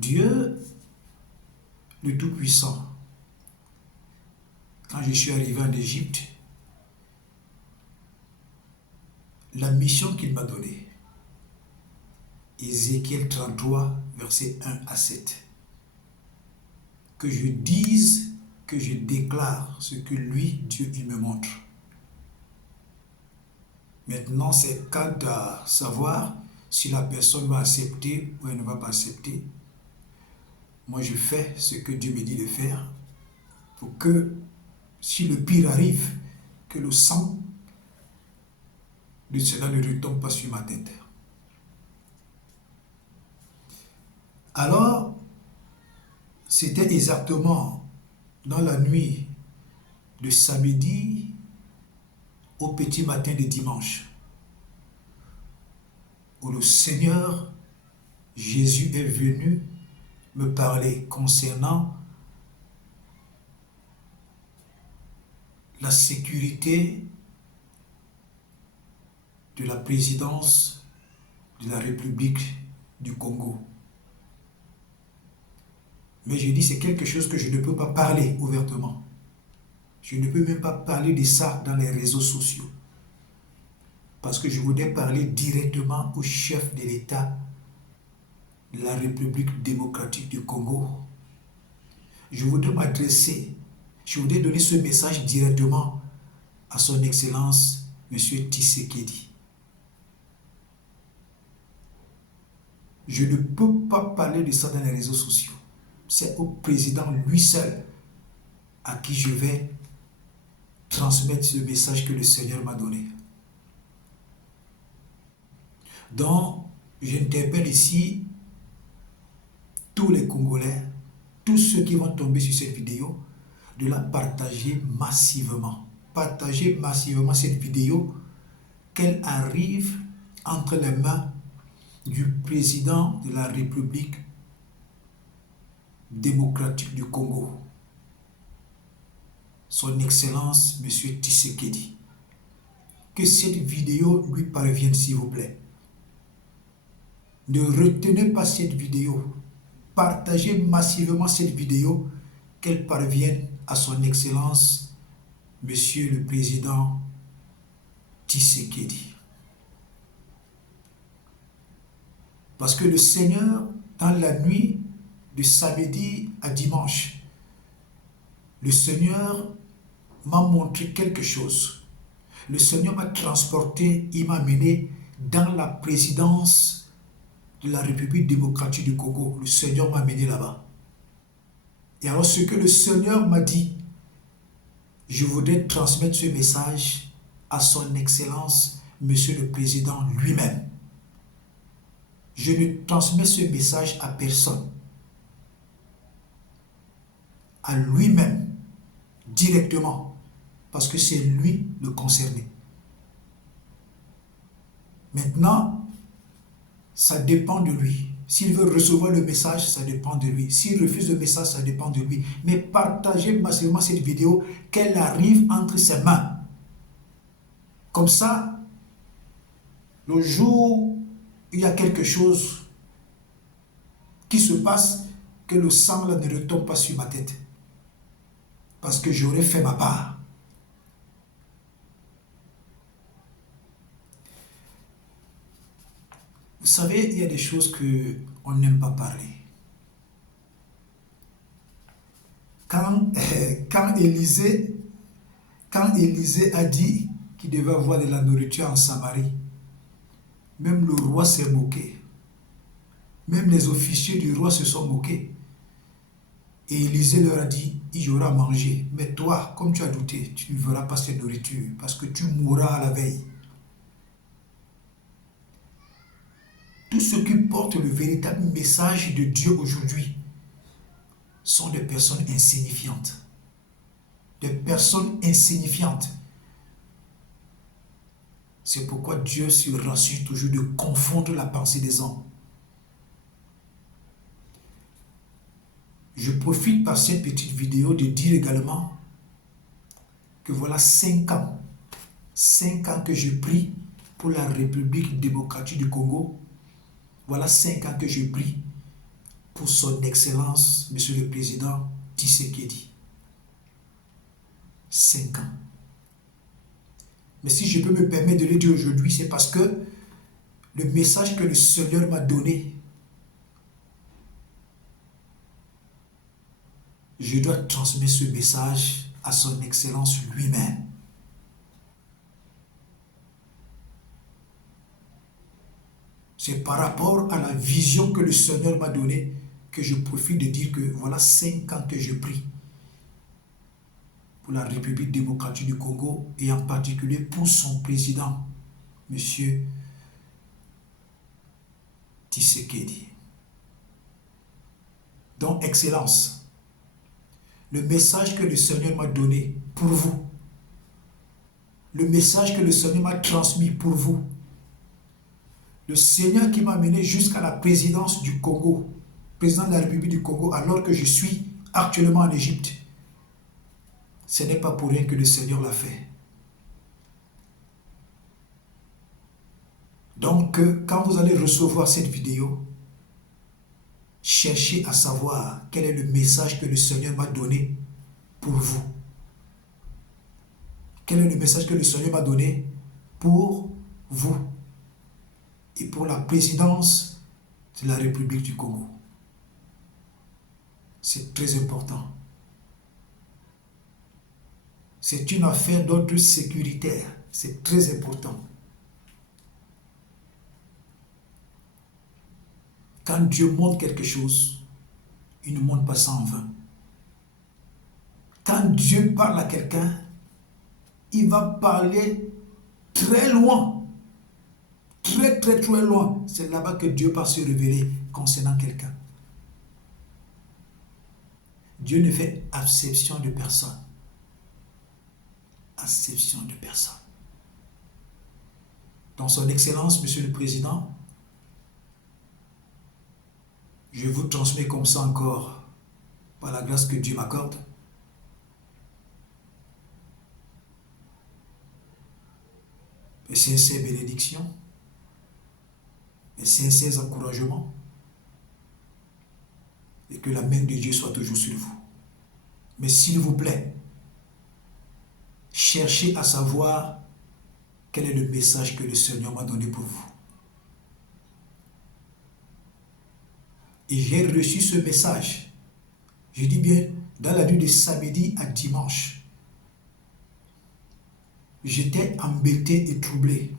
Dieu, le Tout-Puissant, quand je suis arrivé en Égypte, la mission qu'il m'a donnée, Ézéchiel 33, versets 1 à 7, que je dise, que je déclare ce que lui, Dieu, il me montre. Maintenant, c'est quant à savoir si la personne va accepter ou elle ne va pas accepter. Moi, je fais ce que Dieu me dit de faire pour que, si le pire arrive, que le sang de cela ne retombe pas sur ma tête. Alors, c'était exactement dans la nuit de samedi au petit matin de dimanche où le Seigneur Jésus est venu me parler concernant la sécurité de la présidence de la République du Congo. Mais je dis, c'est quelque chose que je ne peux pas parler ouvertement. Je ne peux même pas parler de ça dans les réseaux sociaux. Parce que je voudrais parler directement au chef de l'État de la République démocratique du Congo. Je voudrais donner ce message directement à son Excellence, M. Tshisekedi. Je ne peux pas parler de ça dans les réseaux sociaux. C'est au président lui seul à qui je vais transmettre ce message que le Seigneur m'a donné. Donc, j'interpelle ici tous les Congolais, tous ceux qui vont tomber sur cette vidéo, de la partager massivement. Partagez massivement cette vidéo, qu'elle arrive entre les mains du président de la République démocratique du Congo, son Excellence, M. Tshisekedi. Que cette vidéo lui parvienne, s'il vous plaît. Ne retenez pas cette vidéo. Partagez massivement cette vidéo, qu'elle parvienne à son Excellence, Monsieur le Président Tshisekedi. Parce que le Seigneur, dans la nuit de samedi à dimanche, le Seigneur m'a montré quelque chose. Le Seigneur m'a transporté, il m'a amené dans la présidence de la République démocratique du Congo. Le Seigneur m'a amené là-bas. Et alors ce que le Seigneur m'a dit, je voudrais transmettre ce message à son Excellence, Monsieur le Président lui-même. Je ne transmets ce message à personne. À lui-même, directement, parce que c'est lui le concerné. Maintenant, ça dépend de lui. S'il veut recevoir le message, ça dépend de lui. S'il refuse le message, ça dépend de lui. Mais partagez massivement cette vidéo, qu'elle arrive entre ses mains. Comme ça, le jour où il y a quelque chose qui se passe, que le sang là ne retombe pas sur ma tête. Parce que j'aurais fait ma part. Vous savez, il y a des choses qu'on n'aime pas parler. Quand Élisée a dit qu'il devait avoir de la nourriture en Samarie, même le roi s'est moqué. Même les officiers du roi se sont moqués. Et Élisée leur a dit, il y aura à manger. Mais toi, comme tu as douté, tu ne verras pas cette nourriture, parce que tu mourras à la veille. Tous ceux qui portent le véritable message de Dieu aujourd'hui sont des personnes insignifiantes. Des personnes insignifiantes. C'est pourquoi Dieu se rassure toujours de confondre la pensée des hommes. Je profite par cette petite vidéo de dire également que voilà 5 ans que je prie pour la République démocratique du Congo. Voilà 5 ans que je prie pour son Excellence, Monsieur le Président Tshisekedi. 5 ans. Mais si je peux me permettre de le dire aujourd'hui, c'est parce que le message que le Seigneur m'a donné, je dois transmettre ce message à son Excellence lui-même. C'est par rapport à la vision que le Seigneur m'a donnée que je profite de dire que voilà 5 ans que je prie pour la République démocratique du Congo et en particulier pour son président, M. Tshisekedi. Donc, Excellence, le message que le Seigneur m'a donné pour vous, le message que le Seigneur m'a transmis pour vous, le Seigneur qui m'a mené jusqu'à la présidence du Congo, président de la République du Congo, alors que je suis actuellement en Égypte, ce n'est pas pour rien que le Seigneur l'a fait. Donc, quand vous allez recevoir cette vidéo, cherchez à savoir quel est le message que le Seigneur m'a donné pour vous. Quel est le message que le Seigneur m'a donné pour vous et pour la présidence de la République du Congo. C'est très important. C'est une affaire d'ordre sécuritaire. C'est très important. Quand Dieu montre quelque chose, il ne montre pas ça en vain. Quand Dieu parle à quelqu'un, il va parler très loin. Très, très, très loin. C'est là-bas que Dieu va se révéler concernant quelqu'un. Dieu ne fait acception de personne. Acception de personne. Dans son Excellence, Monsieur le Président, je vous transmets comme ça encore, par la grâce que Dieu m'accorde, mes sincères bénédictions, mes sincères encouragements, et que la main de Dieu soit toujours sur vous. Mais s'il vous plaît, cherchez à savoir quel est le message que le Seigneur m'a donné pour vous. Et j'ai reçu ce message, je dis bien, dans la nuit de samedi à dimanche. J'étais embêté et troublé.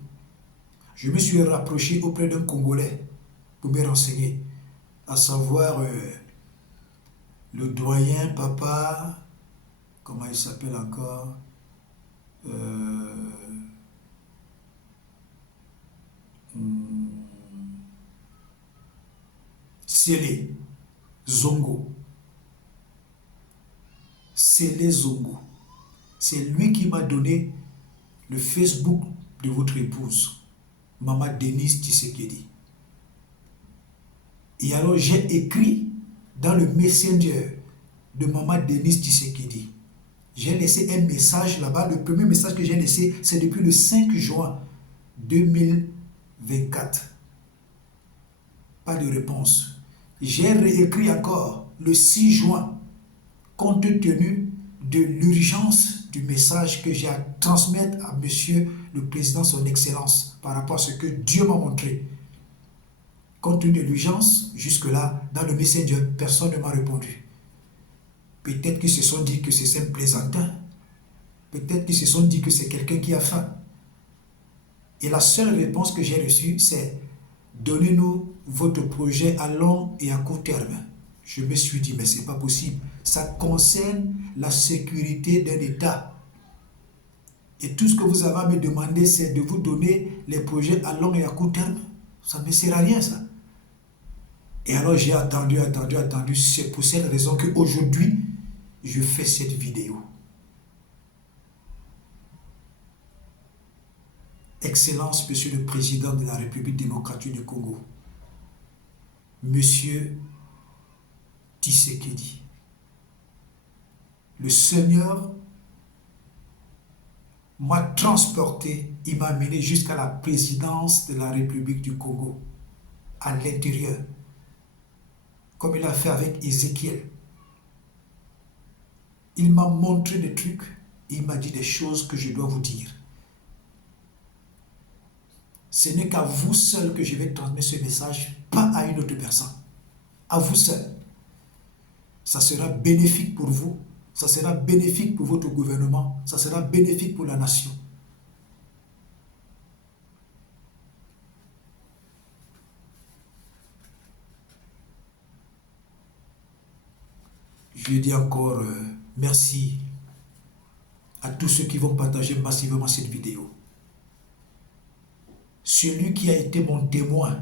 Je me suis rapproché auprès d'un Congolais pour me renseigner, à savoir le doyen papa, comment il s'appelle encore, Sélé Zongo. Sélé Zongo. C'est lui qui m'a donné le Facebook de votre épouse, Maman Denise Tshisekedi. Et alors j'ai écrit dans le Messenger de Maman Denise Tshisekedi. J'ai laissé un message là-bas. Le premier message que j'ai laissé, c'est depuis le 5 juin 2024. Pas de réponse. J'ai réécrit encore le 6 juin, compte tenu de l'urgence du message que j'ai à transmettre à Monsieur le Président, son Excellence, par rapport à ce que Dieu m'a montré. Compte tenu de l'urgence, jusque-là, dans le Messenger, personne ne m'a répondu. Peut-être qu'ils se sont dit que c'est un plaisantin. Peut-être qu'ils se sont dit que c'est quelqu'un qui a faim. Et la seule réponse que j'ai reçue, c'est « Donnez-nous votre projet à long et à court terme ». Je me suis dit, mais ce n'est pas possible. Ça concerne la sécurité d'un État. Et tout ce que vous avez à me demander, c'est de vous donner les projets à long et à court terme. Ça ne me sert à rien, ça. Et alors j'ai attendu. C'est pour cette raison qu'aujourd'hui, je fais cette vidéo. Excellence, Monsieur le Président de la République démocratique du Congo, Monsieur Tshisekedi, le Seigneur m'a transporté, il m'a amené jusqu'à la présidence de la République du Congo, à l'intérieur. comme il a fait avec Ézéchiel. Il m'a montré des trucs, et il m'a dit des choses que je dois vous dire. Ce n'est qu'à vous seul que je vais transmettre ce message, pas à une autre personne. À vous seul. Ça sera bénéfique pour vous, ça sera bénéfique pour votre gouvernement, ça sera bénéfique pour la nation. Je lui dis encore merci à tous ceux qui vont partager massivement cette vidéo. Celui qui a été mon témoin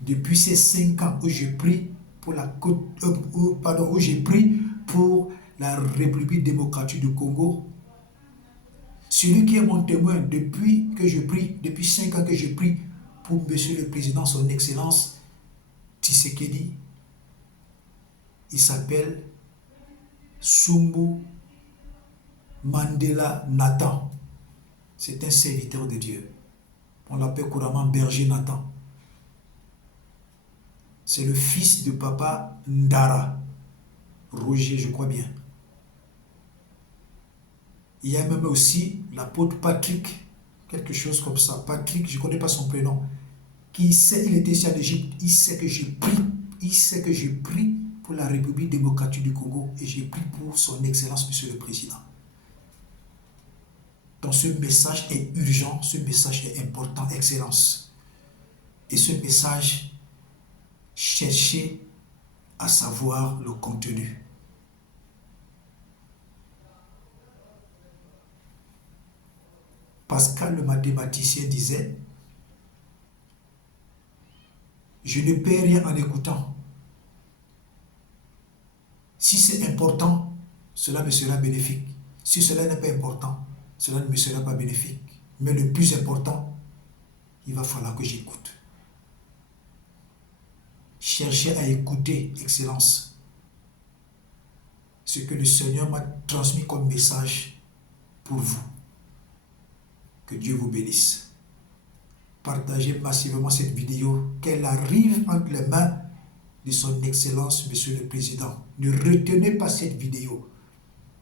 depuis ces 5 ans où j'ai pris pour où j'ai pris pour la République démocratique du Congo. Celui qui est mon témoin depuis que je prie, depuis 5 ans que je prie pour Monsieur le Président, son Excellence Tshisekedi, il s'appelle Sumbu Mandela Nathan. C'est un serviteur de Dieu. On l'appelle couramment Berger Nathan. C'est le fils de papa Ndara, Roger, je crois bien. Il y a même aussi l'apôtre Patrick, quelque chose comme ça. Patrick, je ne connais pas son prénom. Qui sait, il était ici en Égypte, il sait que j'ai pris pour la République démocratique du Congo et j'ai pris pour son Excellence, Monsieur le Président. Donc ce message est urgent, ce message est important, Excellence. Et ce message, cherchez à savoir le contenu. Pascal le mathématicien disait, je ne perds rien en écoutant. Si c'est important, cela me sera bénéfique. Si cela n'est pas important, cela ne me sera pas bénéfique. Mais le plus important, il va falloir que j'écoute. Cherchez à écouter, Excellence, ce que le Seigneur m'a transmis comme message pour vous. Que Dieu vous bénisse. Partagez massivement cette vidéo, qu'elle arrive entre les mains de son Excellence, Monsieur le Président. Ne retenez pas cette vidéo.